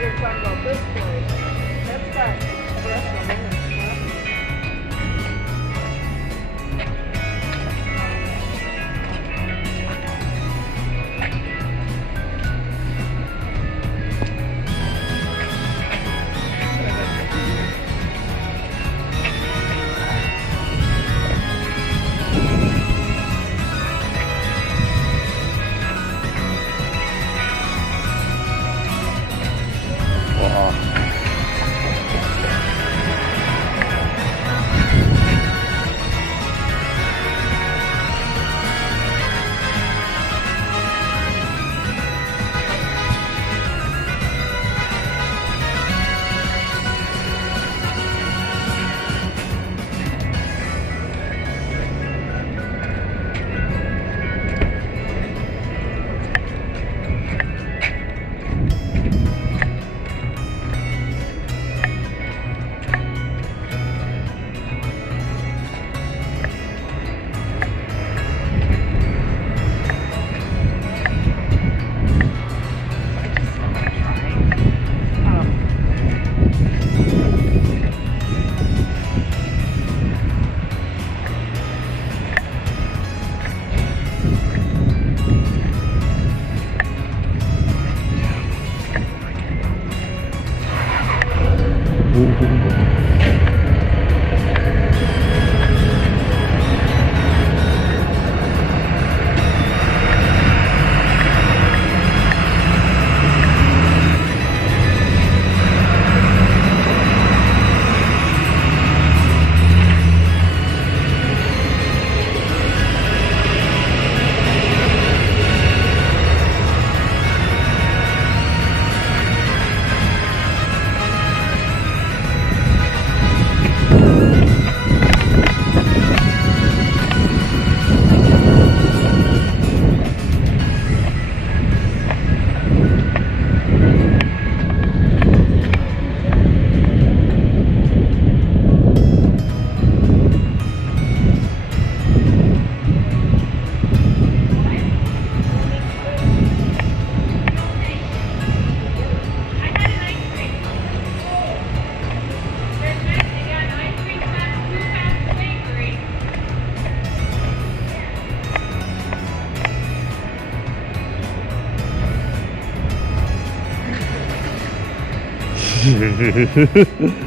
You're talking about this place. That's got the rest of them.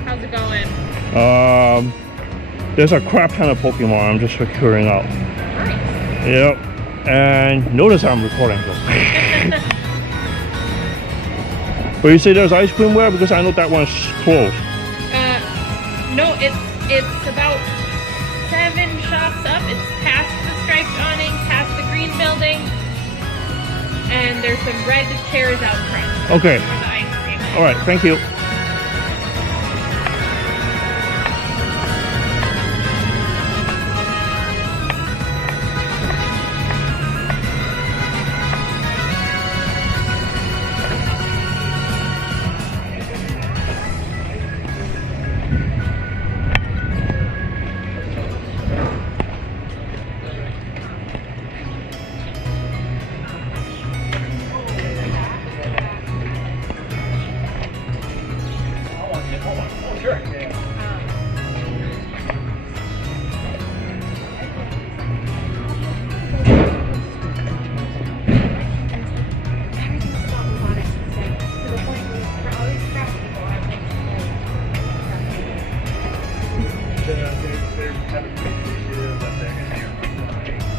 How's it going? There's a crap ton of Pokemon I'm just figuring out. Nice. Yep. And notice I'm recording though. But you say there's ice cream where? Because I know that one's closed. No, it's about 7 shops up. It's past the striped awning, past the green building, and there's some red chairs out front. Okay. For the ice cream. All right. Thank you.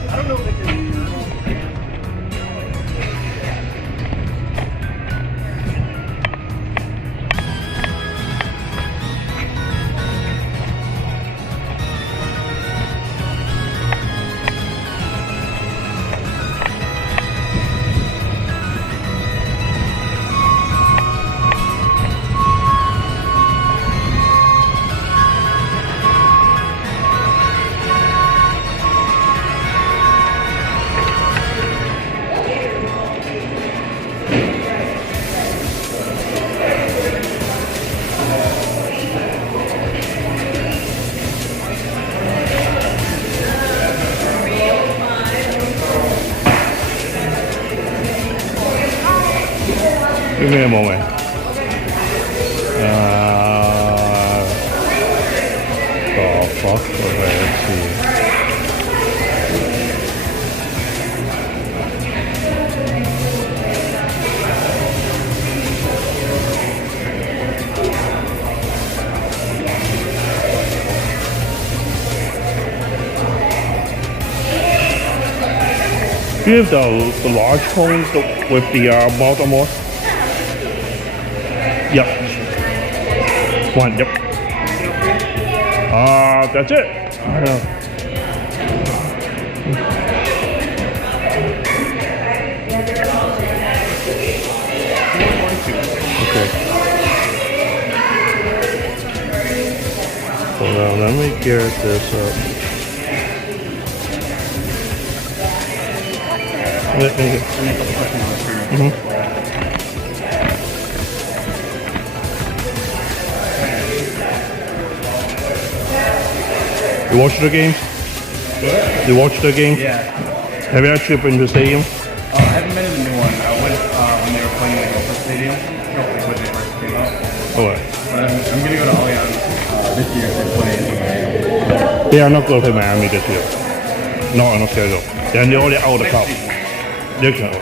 I don't know if it's an Give me a moment. The fuck? Okay, let's see. Do you have the large cones with the Baltimore? Yep. One, yep. That's it. I know. Okay. Hold on, let me gear this up. You watch the game? What? You watch the game? Yeah. Have you actually been to the stadium? I haven't been to the new one. I went when they were playing in the Gopher Stadium. Like when they first came out. Okay. But I'm gonna go to Allianz this year if they play in Miami. They are not going to play Miami this year. Not on the schedule. They're already out of the cup. They're gonna.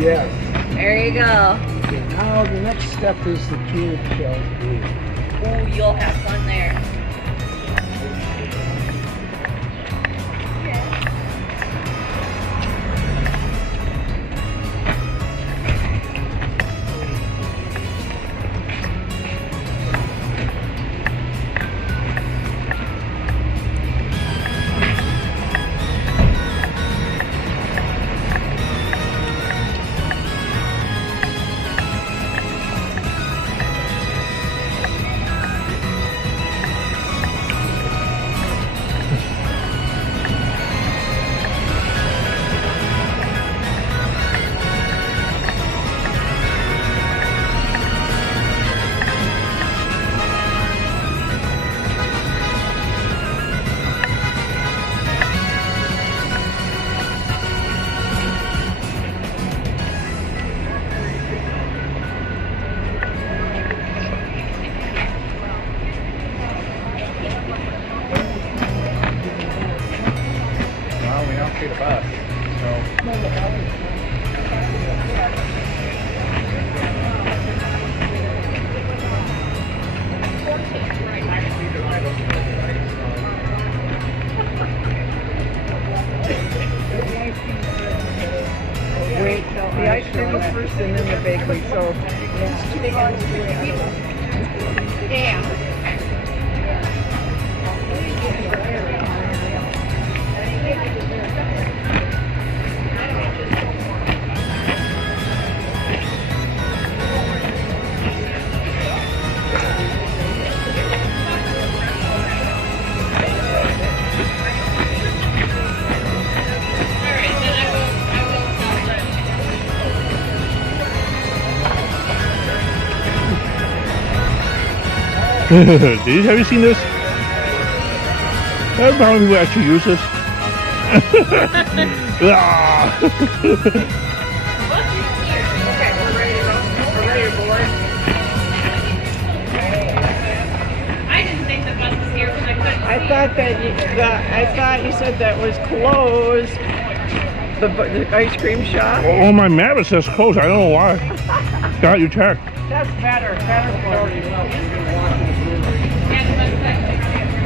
Yes. There you go. Okay, now the next step is the tour of Schell's Brewery. Ooh, you'll have fun there. Wait, the ice cream was first and then the bakery, so. Yeah. Alright, then I will tell Have you seen this? How many people actually use this? Ah. I didn't think the bus was here because I couldn't I see. thought you said that was closed. The ice cream shop. On my map it says closed. I don't know why. Got you check. That's better for you. Yeah, the bus is actually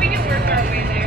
we can work our way there.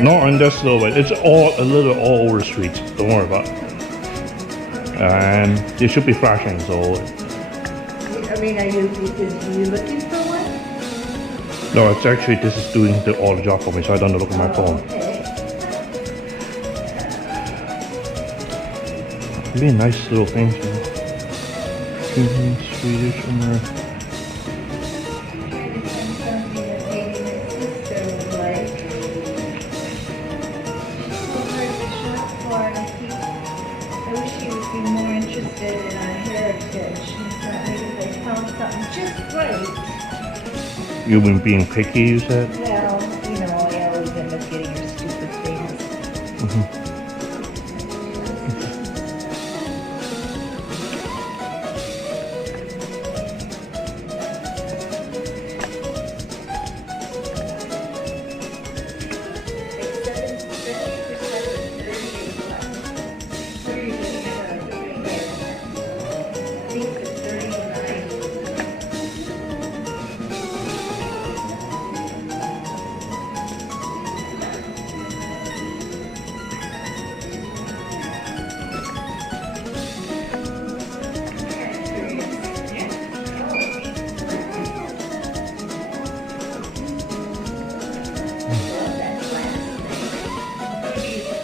Not on this little bit. It's all a little all over the streets. Don't worry about it. And they should be flashing, so I mean, are you looking for one? no, it's actually this is doing all the job for me, so I don't have to look at my phone. Okay. Really nice little things. Swedish somewhere. Trying to find something that maybe my sister would like. She's so hard to shop for, and I wish she would be more interested in our heritage. She thought maybe they found something just right. You've been being picky, you said? Well, you know, I always end up getting her stupid things.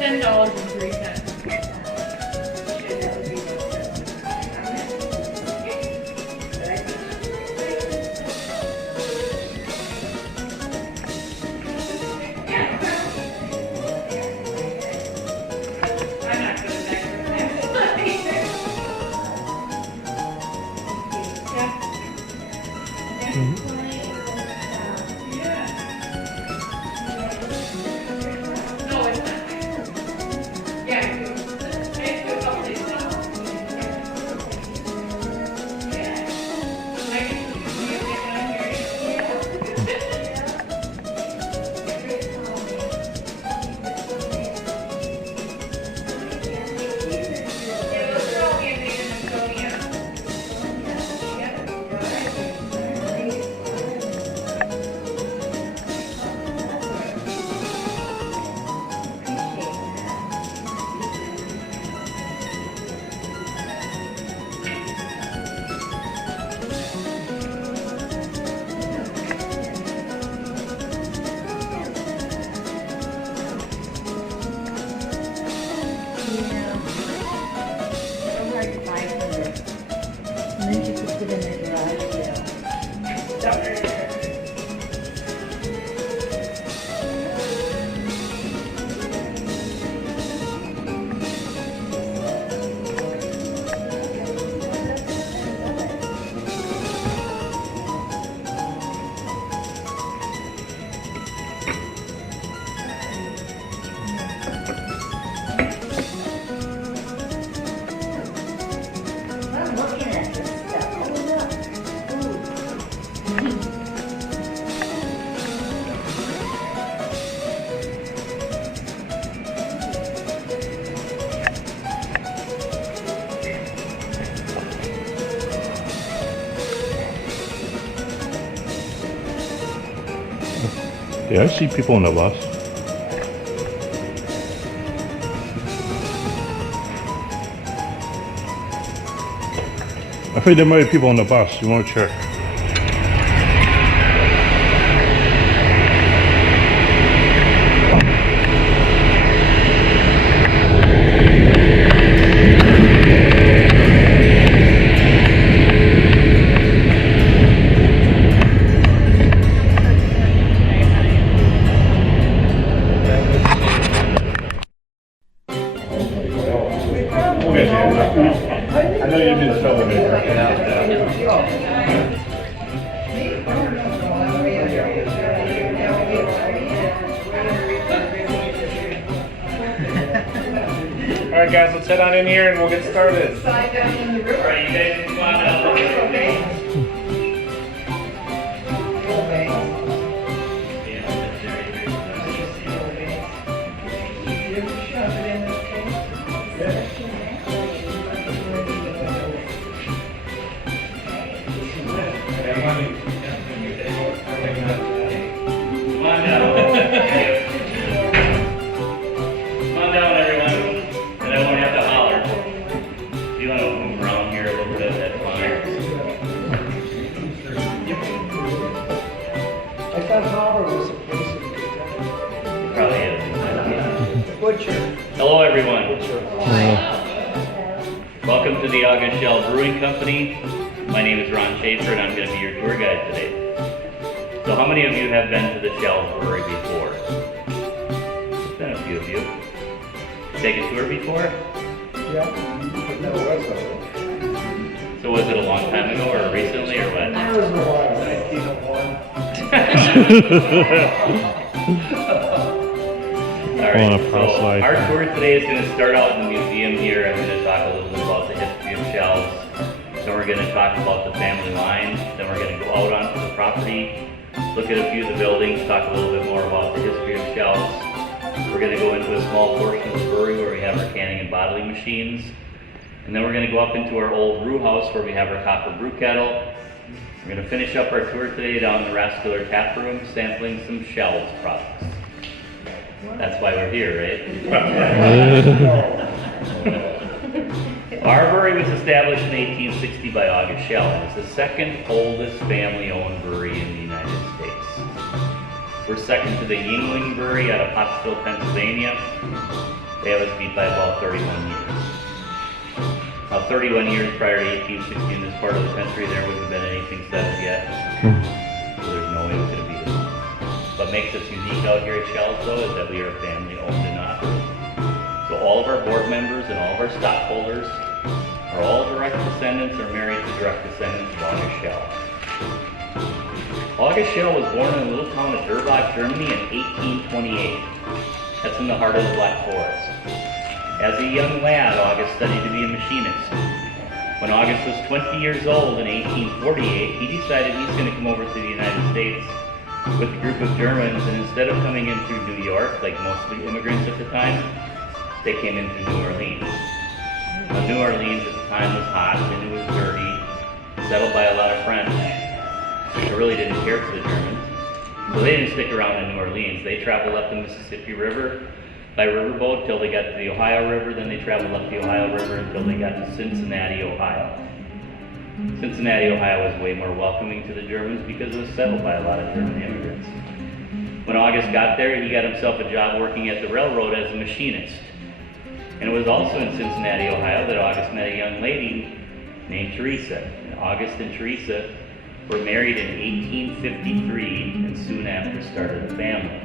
$10.03. I'm not good at that. Yeah. No, it's not. Yeah. Yeah. So hard to buy for her. And then she puts it in the garage sale. I'm looking at this stuff. Oh, look. Ooh. Yeah, I see people on the bus. I think there might be people on the bus. You want to check? I know you've been troublemaker. All right, guys, let's head on in here and we'll get started. All right, you guys can come on out. Look at your face. Come on down. Come on down, everyone. And I won't have to holler. If you want to move around here a little bit, that's fine. I thought Howard was a place of Probably is. butcher. Hello, everyone. Welcome to the August Schell Brewing Company. My name is Ron Schaefer, and I'm going to be your tour guide today. So how many of you have been to the Schell Brewery before? There's been a few of you. Take a tour before? Yeah. But no, it wasn't. So was it a long time ago, or recently, or what? That was a while, 1901. All On a right, past so life. our tour today is going to start out in the museum here. I'm going to talk a little bit about the history of Schell's. Then we're going to talk about the family line. Then we're going to go out onto the property, look at a few of the buildings, talk a little bit more about the history of Schell's. We're going to go into a small portion of the brewery where we have our canning and bottling machines. And then we're going to go up into our old brew house where we have our copper brew kettle. We're going to finish up our tour today down in the Rascular tap room, sampling some Schell's products. That's why we're here, right? Our brewery was established in 1860 by August Schell. It's the second oldest family-owned brewery in the United States. We're second to the Yingling Brewery out of Pottsville, Pennsylvania. They have us beat by about 31 years. Now, 31 years prior to 1860 in this part of the country, there wouldn't have been anything settled yet. So there's no way we could have beat it. What makes us unique out here at Schell's, though, is that we are family-owned and operated. So all of our board members and all of our stockholders are all direct descendants or married to direct descendants of August Schell. August Schell was born in the little town of Durbach, Germany in 1828. That's in the heart of the Black Forest. As a young lad, August studied to be a machinist. When August was 20 years old in 1848, he decided he's going to come over to the United States with a group of Germans, and instead of coming in through New York, like most of the immigrants at the time, they came in through New Orleans. Now, New Orleans at the time was hot and it was dirty, settled by a lot of French, who really didn't care for the Germans. So they didn't stick around in New Orleans. They traveled up the Mississippi River by riverboat till they got to the Ohio River, then they traveled up the Ohio River until they got to Cincinnati, Ohio. Cincinnati, Ohio was way more welcoming to the Germans because it was settled by a lot of German immigrants. When August got there, he got himself a job working at the railroad as a machinist. And it was also in Cincinnati, Ohio, that August met a young lady named Teresa. And August and Teresa were married in 1853 and soon after started a family.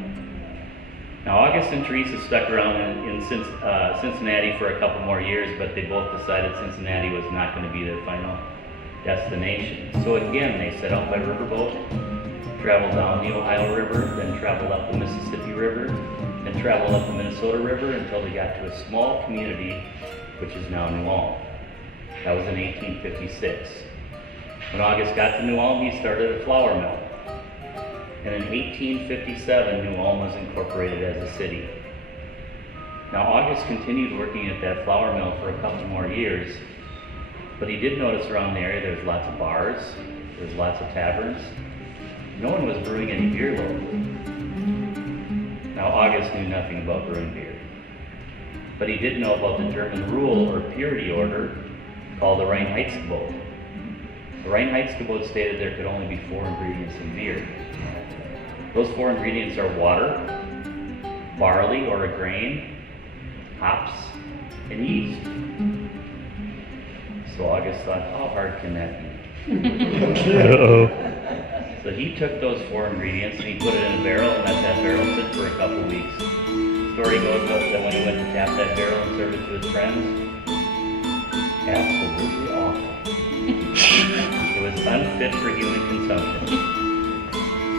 Now, August and Teresa stuck around in Cincinnati for a couple more years, but they both decided Cincinnati was not going to be their final destination. So again, they set out by riverboat, traveled down the Ohio River, then traveled up the Mississippi River, and traveled up the Minnesota River until they got to a small community, which is now New Ulm. That was in 1856. When August got to New Ulm, he started a flour mill. And in 1857, New Ulm was incorporated as a city. Now, August continued working at that flour mill for a couple more years, but he did notice around the area there was lots of bars, there was lots of taverns. No one was brewing any beer locally. Now, August knew nothing about brewing beer, but he did know about the German rule or purity order called the Reinheitsgebot. The Reinheitsgebot stated there could only be 4 ingredients in beer. Those 4 ingredients are water, barley or a grain, hops, and yeast. So August thought, how hard can that be? Uh-oh. So he took those 4 ingredients and he put it in a barrel and let that barrel sit for a couple weeks. The story goes that when he went to tap that barrel and serve it to his friends, absolutely awful. It was unfit for human consumption.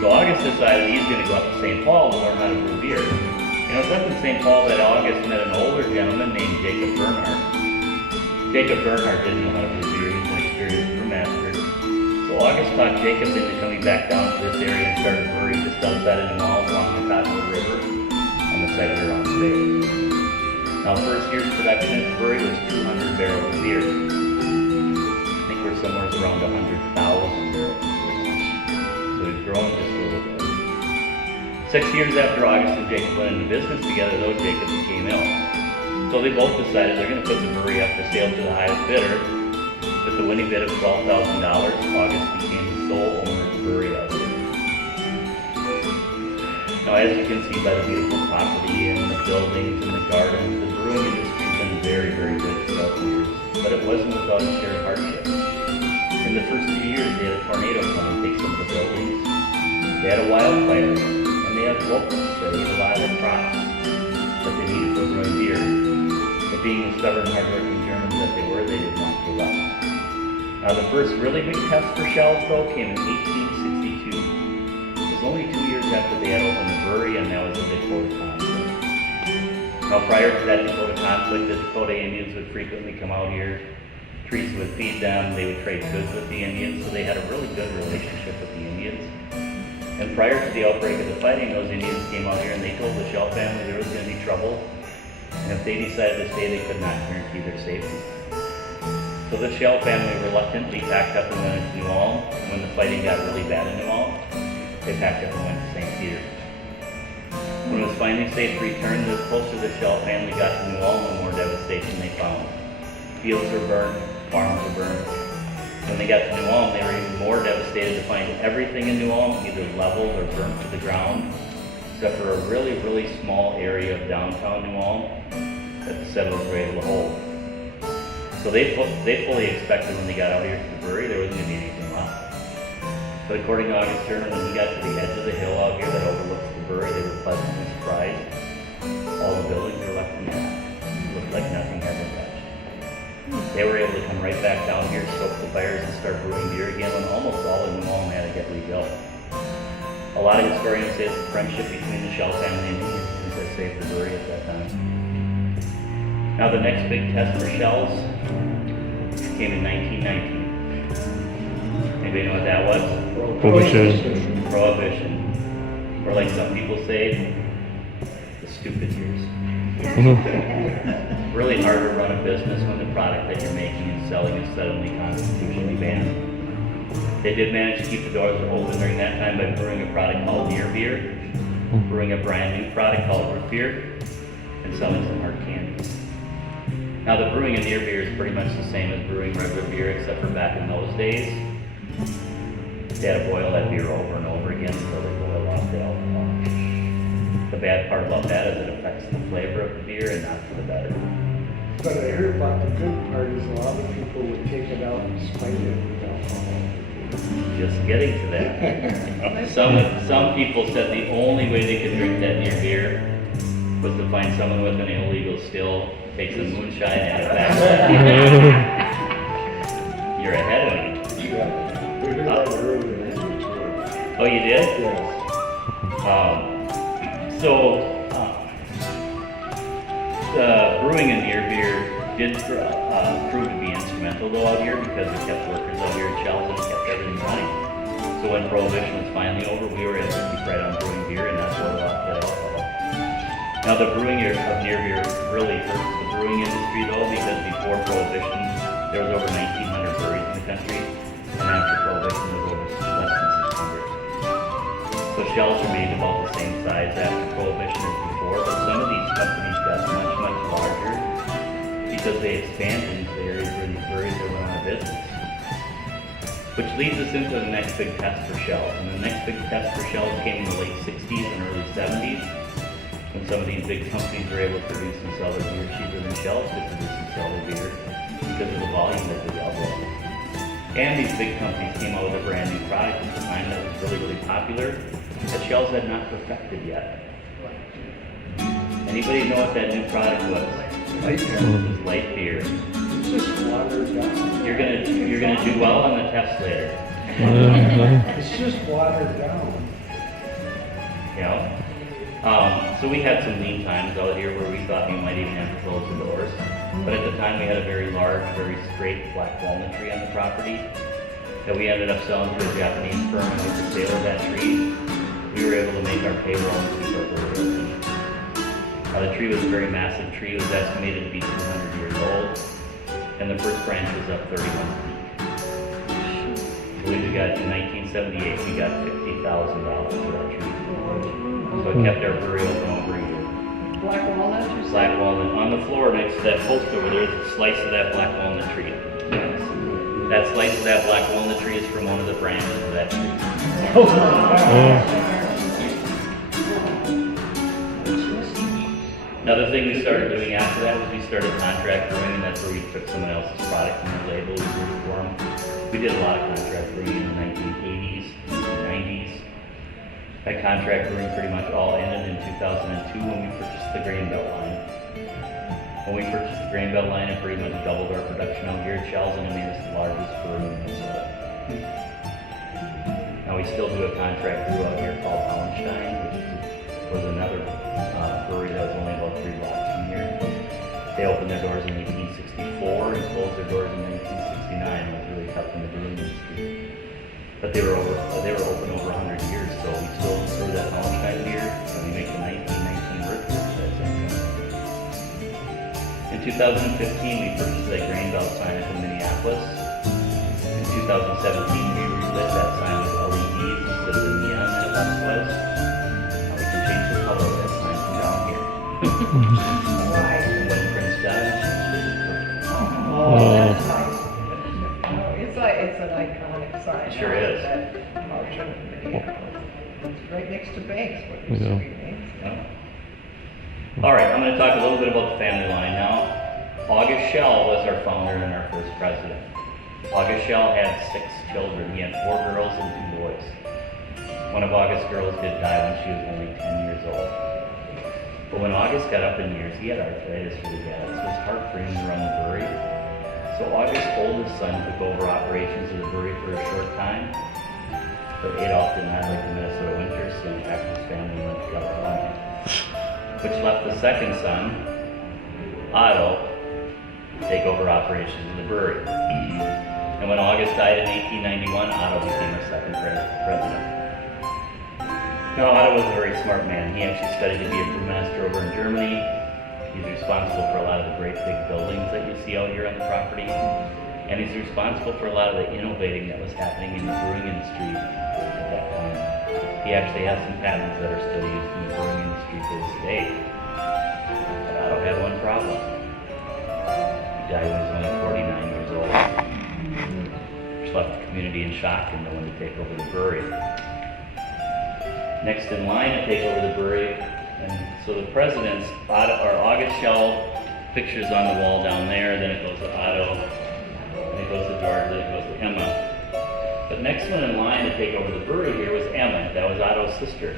So August decided he's going to go up to St. Paul to learn how to brew beer. You know, it's up in St. Paul that August met an older gentleman named Jacob Bernhardt. Jacob Bernhardt didn't know how to brew beer. He was an experienced brewmaster. So August talked Jacob into coming back down to this area and started a brewery just outside of New Ulm along the Cottonwood River on the site we're on today. Now, first year's production at the brewery was 200 barrels of beer. I think we're somewhere around 100,000 barrels of beer. So we've grown just a little bit. 6 years after August and Jacob went into business together, though, Jacob became ill. So they both decided they're going to put the brewery up for sale to the highest bidder. With the winning bid of $12,000, August became the sole owner of the brewery out there. Now, as you can see by the beautiful property and the buildings and the gardens, the brewing industry's been very, very good throughout the years. But it wasn't without a share of hardship. In the first 2 years, they had a tornado come and take some of the buildings. They had a wildfire, and they had locusts that ate a lot of the crops that they needed for brewing beer. But being the stubborn, hardworking Germans that they were, they did not give up. Now, the first really big test for Schell, though, came in 1862. It was only 2 years after they had opened the brewery, and that was the Dakota conflict. Now, prior to that Dakota conflict, the Dakota Indians would frequently come out here. Teresa would feed them, they would trade goods with the Indians, so they had a really good relationship with the Indians. And prior to the outbreak of the fighting, those Indians came out here and they told the Schell family there was going to be trouble. And if they decided to stay, they could not guarantee their safety. So the Schell family reluctantly packed up and went into New Ulm. When the fighting got really bad in New Ulm, they packed up and went to St. Peter. When it was finally safe to return, the closer the Schell family got to New Ulm, the more devastation they found. Fields were burned, farms were burned. When they got to New Ulm, they were even more devastated to find everything in New Ulm either leveled or burnt to the ground, except for a really, really small area of downtown New Ulm that the settlers were able to hold. So they fully expected when they got out here to the brewery, there wasn't going to be anything left. But according to August Turner, when he got to the edge of the hill out here that overlooks the brewery, they were pleasantly surprised. All the buildings were left intact. It looked like nothing had been touched. They were able to come right back down here, stoke the fires, and start brewing beer again when almost all of New Ulm had to get rebuilt. A lot of historians say it's the friendship between the Schell family and the Indians that saved the brewery at that time. Now the next big test for Schell's came in 1919. Anybody know what that was? Prohibition. Prohibition. Or like some people say, the stupid years. Really hard to run a business when the product that you're making and selling is suddenly constitutionally banned. They did manage to keep the doors open during that time by brewing a product called near beer, brewing a brand new product called root beer, and selling some hard candy. Now the brewing of near beer is pretty much the same as brewing regular beer, except for back in those days, they had to boil that beer over and over again until they boil off the alcohol. The bad part about that is it affects the flavor of the beer and not for the better. But I heard about the good part is a lot of people would take it out and spite it with alcohol. Just getting to that. Some people said the only way they could drink that near beer was to find someone with an illegal still, take some moonshine and a back. You're ahead of me. Yeah, we heard that earlier. Oh, you did? Yes. The brewing and near beer did prove to be instrumental though out here because it kept workers out here at Schell's and it kept everything running. So when Prohibition was finally over, we were able to keep right on brewing beer and not boil off that alcohol. Now the brewing of near beer really hurt the brewing industry though because before Prohibition there was over 1,900 breweries in the country and after Prohibition there was over less than 600. So Schell's are made about the same size after Prohibition as before, but some of these companies got much, much larger because they expanded into the areas where these breweries are went out of business. Which leads us into the next big test for Schell's. And the next big test for Schell's came in the late 60s and early 70s when some of these big companies were able to produce and sell their beer cheaper than Schell's could produce and sell their beer because of the volume that they output. And these big companies came out with a brand new product at the time that was really, really popular that Schell's had not perfected yet. Anybody know what that new product was? Light beer. It was light beer. It's just watered down. You're gonna do well on the test later. It's just watered down. You know? So we had some lean times out here where we thought we might even have to close the doors. But at the time we had a very large, very straight black walnut tree on the property that we ended up selling to a Japanese firm, and with the sale of that tree, we were able to make our payroll and keep our brewery open. The tree was a very massive tree. It was estimated to be 200 years old, and the first branch was up 31 feet. I believe we got, in 1978, we got $50,000 for that tree. So it kept our brewery open over a year. Black walnut, you said? Black walnut. On the floor next to that post over there is a slice of that black walnut tree. Yes. That slice of that black walnut tree is from one of the branches of that tree. Another thing we started doing after that was we started contract brewing, and that's where we took someone else's product and their label, we brewed for them. We did a lot of contract brewing in the 1980s, 1990s. That contract brewing pretty much all ended in 2002 when we purchased the Grain Belt line. When we purchased the Grain Belt line, it pretty much doubled our production out here at Schell's and it made us the largest brewery in Minnesota. Now we still do a contract brew out here called Hollenstein, which was another brewery that was only about 3 blocks from here. They opened their doors in 1864 and closed their doors in 1969. It was really tough in the brewing industry. But they were open over 100 years, so we still brew that Hollenstein beer, and we make the 1919 root beer for that same company. In 2015, we purchased that Grain Belt sign up in Minneapolis. In 2017, we relit that sign with LEDs instead of the neon that it once was. Now we can change the color of that sign from down here. Why? And when Prince died, Oh, that's nice. It's an iconic sign. It sure is. That margin of Minneapolis. It's right next to Banks, what used Yeah. to be Banks. yeah. All right, I'm going to talk a little bit about the family line now. August Schell was our founder and our first president. August Schell had 6 children. He had 4 girls and 2 boys. One of August's girls did die when she was only 10 years old. But when August got up in years, he had arthritis really bad, so it was hard for him to run the brewery. So August's oldest son took over operations of the brewery for a short time, but Adolf did not like the Minnesota winters, so he packed his family and went to California, which left the second son, Otto, to take over operations of the brewery. And when August died in 1891, Otto became our second president. Now, Otto was a very smart man. He actually studied to be a brewmaster over in Germany. He's responsible for a lot of the great big buildings that you see out here on the property. And he's responsible for a lot of the innovating that was happening in the brewing industry at that time. He actually has some patents that are still used in the brewing industry to this day. But Otto had one problem. He died when he was only 49 years old, which left the community in shock and no one to take over the brewery. Next in line to take over the brewery, and so the presidents, August Schell pictures on the wall down there, then it goes to Otto, then it goes to George, then it goes to Emma. But next one in line to take over the brewery here was Emma. That was Otto's sister.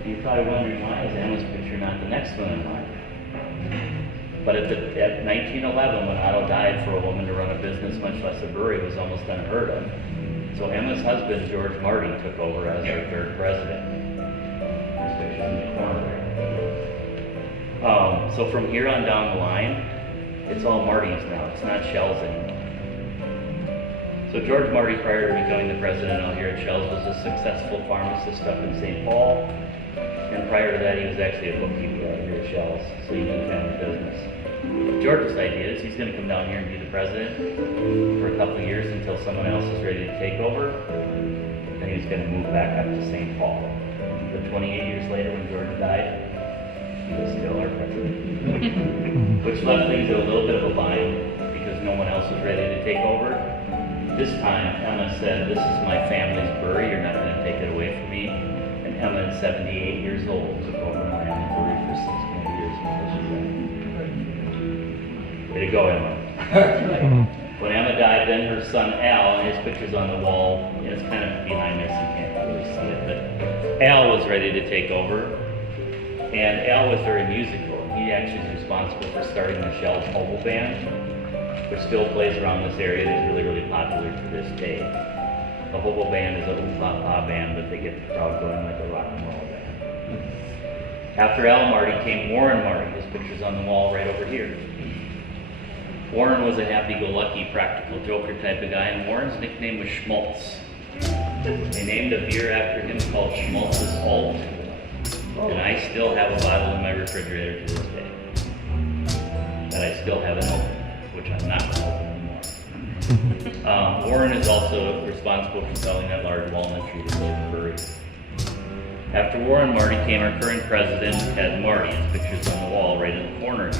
And you're probably wondering, why is Emma's picture not the next one in line? But at 1911, when Otto died, for a woman to run a business, much less a brewery, was almost unheard of. So Emma's husband, George Marty, took over as our third president. This picture in the corner there. So from here on down the line, it's all Marty's now. It's not Schell's anymore. So George Marty, prior to becoming the president out here at Schell's, was a successful pharmacist up in St. Paul. And prior to that, he was actually a bookkeeper out here at Schell's. So he did family business. George's idea is he's going to come down here and be the president for a couple of years until someone else is ready to take over. Then he's going to move back up to St. Paul. But 28 years later, when George died, he was still our president. Which left things in a little bit of a bind because no one else was ready to take over. This time, Emma said, "This is my family's brewery. You're not going to take it away from me." And Emma, at 78 years old, took over and ran the brewery for 6 more years until she died. Way to go, Emma. When Emma died, then her son Al, and his picture's on the wall. It's kind of behind there, so you can't really see it. But Al was ready to take over, and Al was very musical. He actually is responsible for starting the Schell Hobo Band, which still plays around this area and is really, really popular to this day. The Hobo Band is a ooh-ha-ha band, but they get the crowd going like a rock and roll band. After Al Marty came Warren Marty. His picture's on the wall right over here. Warren was a happy-go-lucky, practical joker type of guy, and Warren's nickname was Schmaltz. They named a beer after him called Schmaltz's Alt, and I still have a bottle in my refrigerator to this day that I still haven't opened, which I'm not going to open anymore. Warren is also responsible for selling that large walnut tree that built the brewery. After Warren Marty came our current president, Ted Marty. His picture's on the wall right in the corner.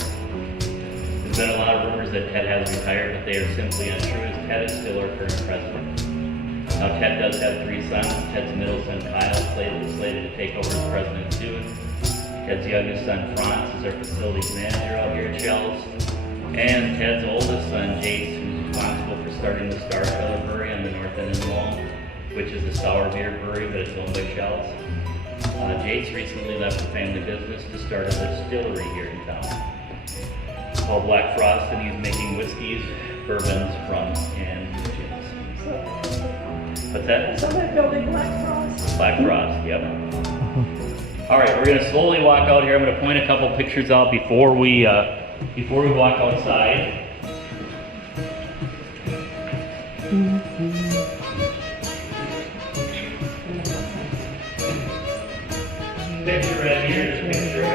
There's been a lot of rumors that Ted has retired, but they are simply untrue, as Ted is still our current president. Now, Ted does have 3 sons. Ted's middle son, Kyle, is slated to take over as president soon. Ted's youngest son, Franz, is our facilities manager out here at Schell's. And Ted's oldest son, Jace, who's responsible for starting the Star Killer Brewery on the north end of the mall, which is a sour beer brewery, but it's owned by Schell's. Jace recently left the family business to start a distillery here in town called Black Frost, and he's making whiskeys, bourbons, rums, and gins. What's that? So they're building Black Frost. Black Frost, yep. All right, we're going to slowly walk out here. I'm going to point a couple pictures out before we walk outside. Picture right here is a picture of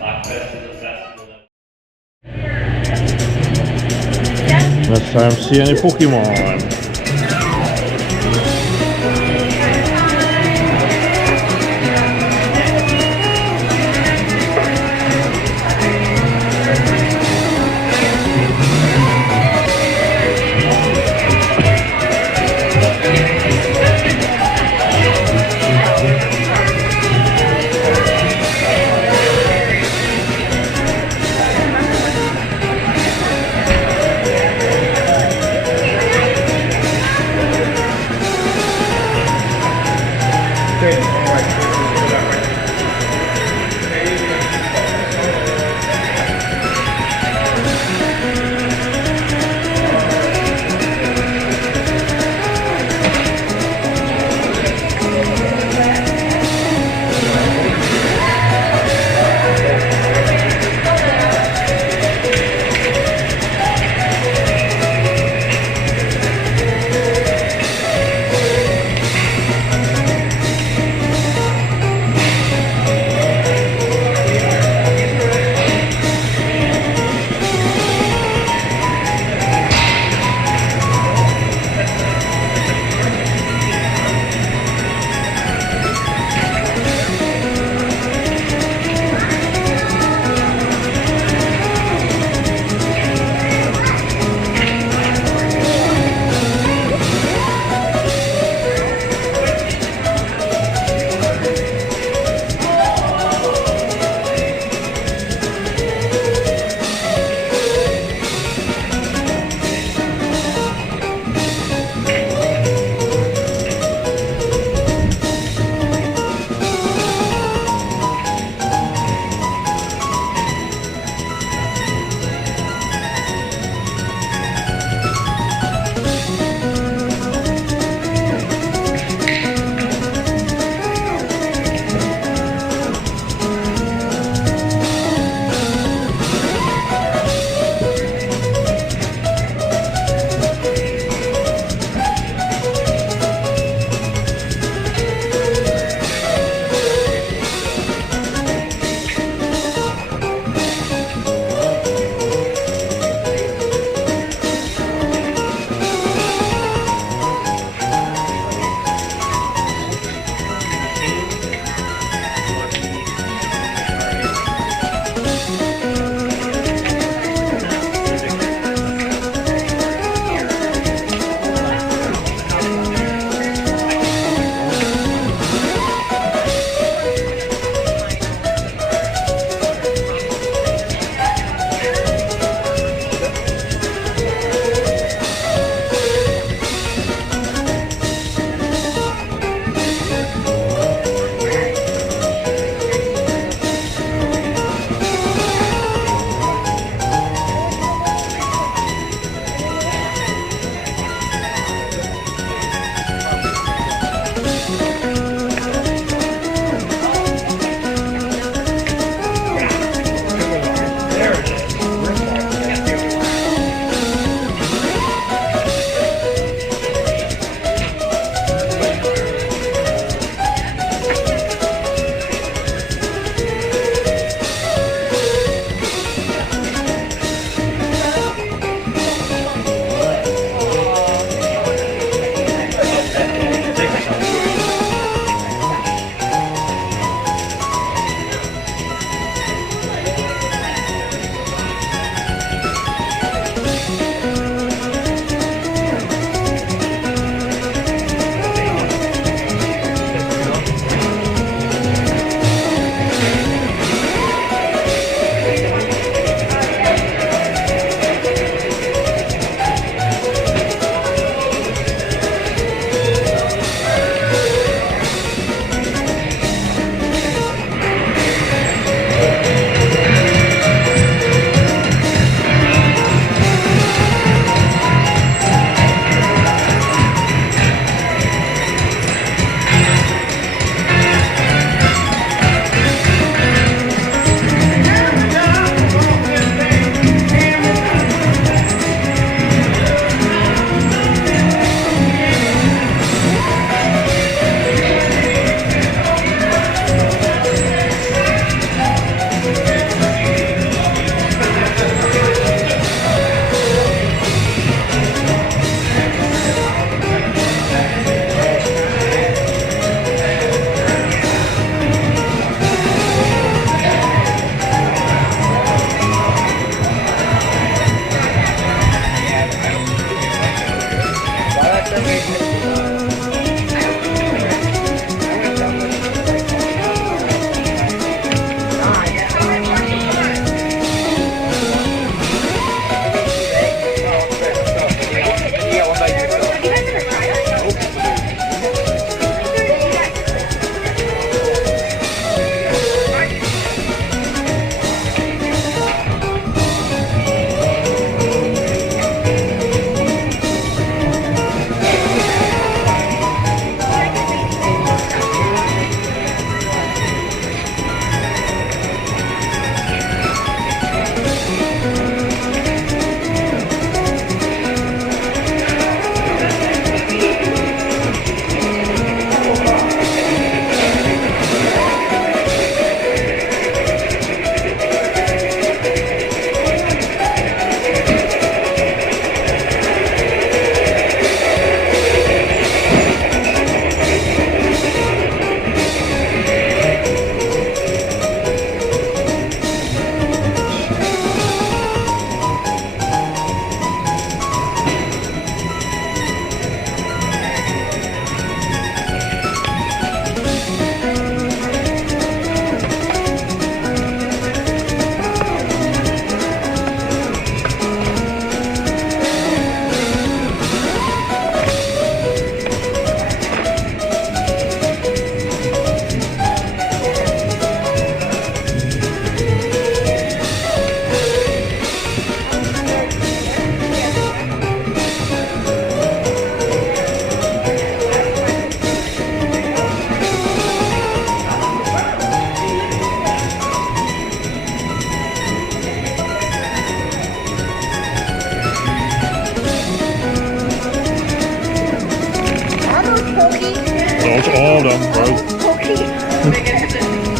Bachfest is a festival. Next time, see any Pokemon.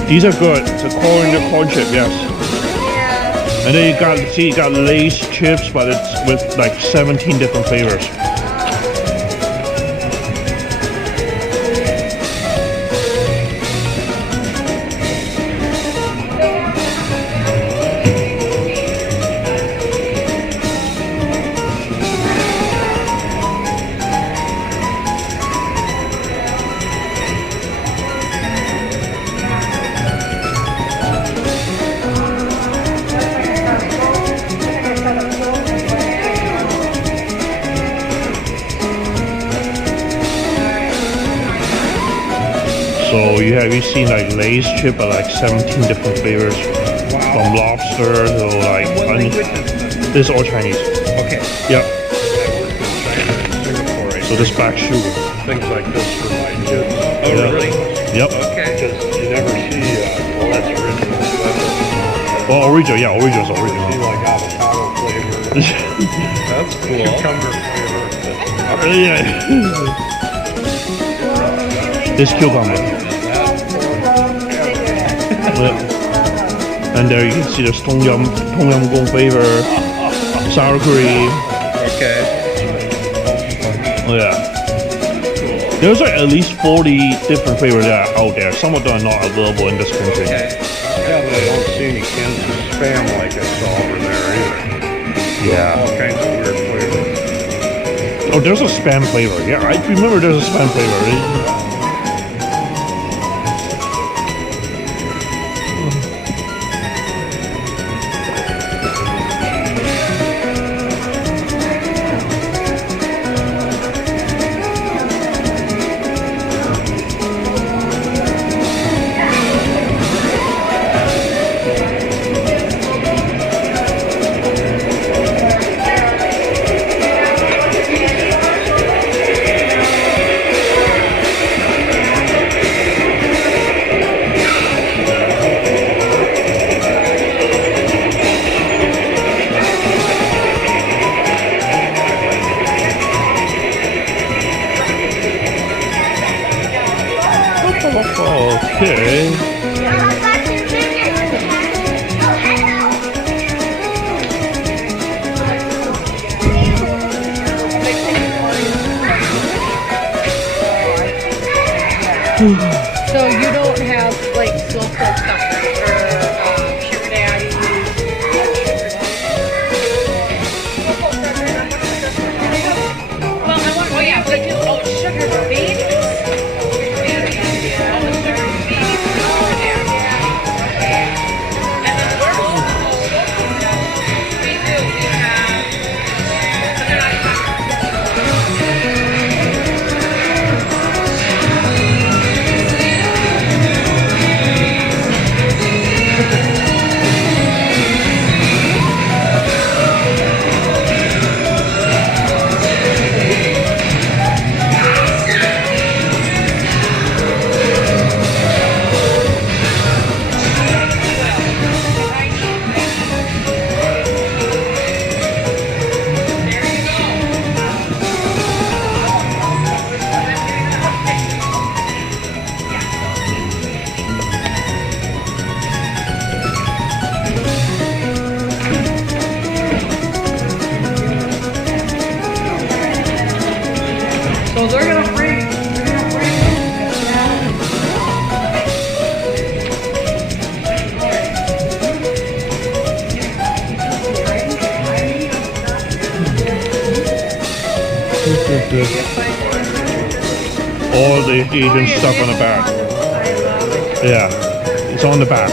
These are good. The corn chip, yes. And then you got Lay's chips, but it's with like 17 different flavors. So have you seen like Lay's chip are like 17 different flavors, from lobster to like onion. This is all Chinese. Okay. Yeah. I worked in China and Singapore. So this black sugar. Things like this for my kids. Oh, Yeah. really? Yep. Okay. Because you never see, well, that's original. Oh, original. Yeah, original's You see original. like avocado flavor, That's cool. cucumber flavor. Yeah. This cucumber. Yeah. And there you can see there's Tom Yum Gong flavor, sour cream. Okay. Yeah. There's like at least 40 different flavors that are out there. Some of them are not available in this country. Okay. Yeah, but I don't see any cans of Spam like I saw over there either. Yeah. All kinds of weird flavors. Oh, there's a Spam flavor. Yeah, I remember there's a Spam flavor. Okay. So you don't have like slow stuff or sugar daddy. Well, I want. Oh yeah, but I do. Oh, sugar babies. All the sugar babies. Oh yeah. And then we do. We have. But they're not chocolate. So they're gonna bring. All the Asian stuff on the back. Yeah, it's on the back.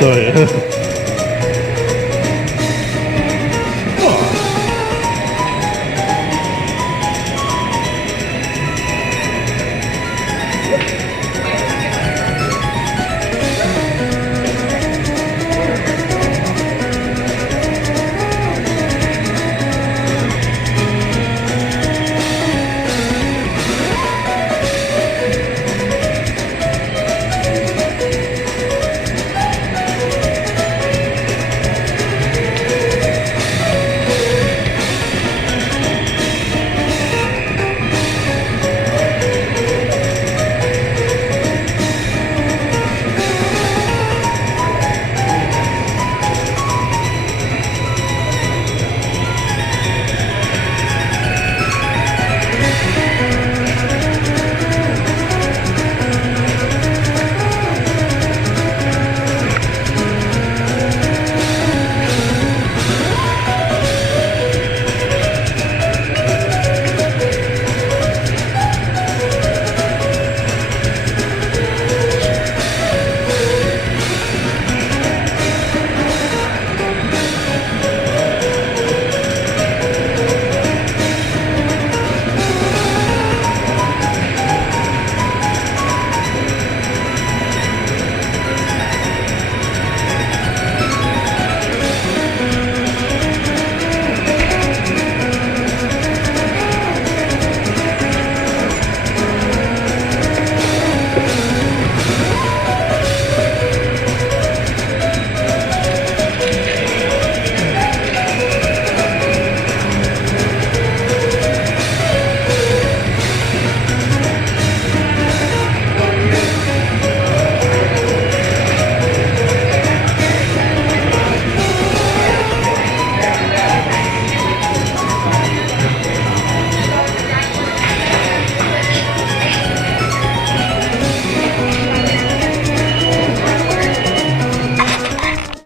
So, yeah.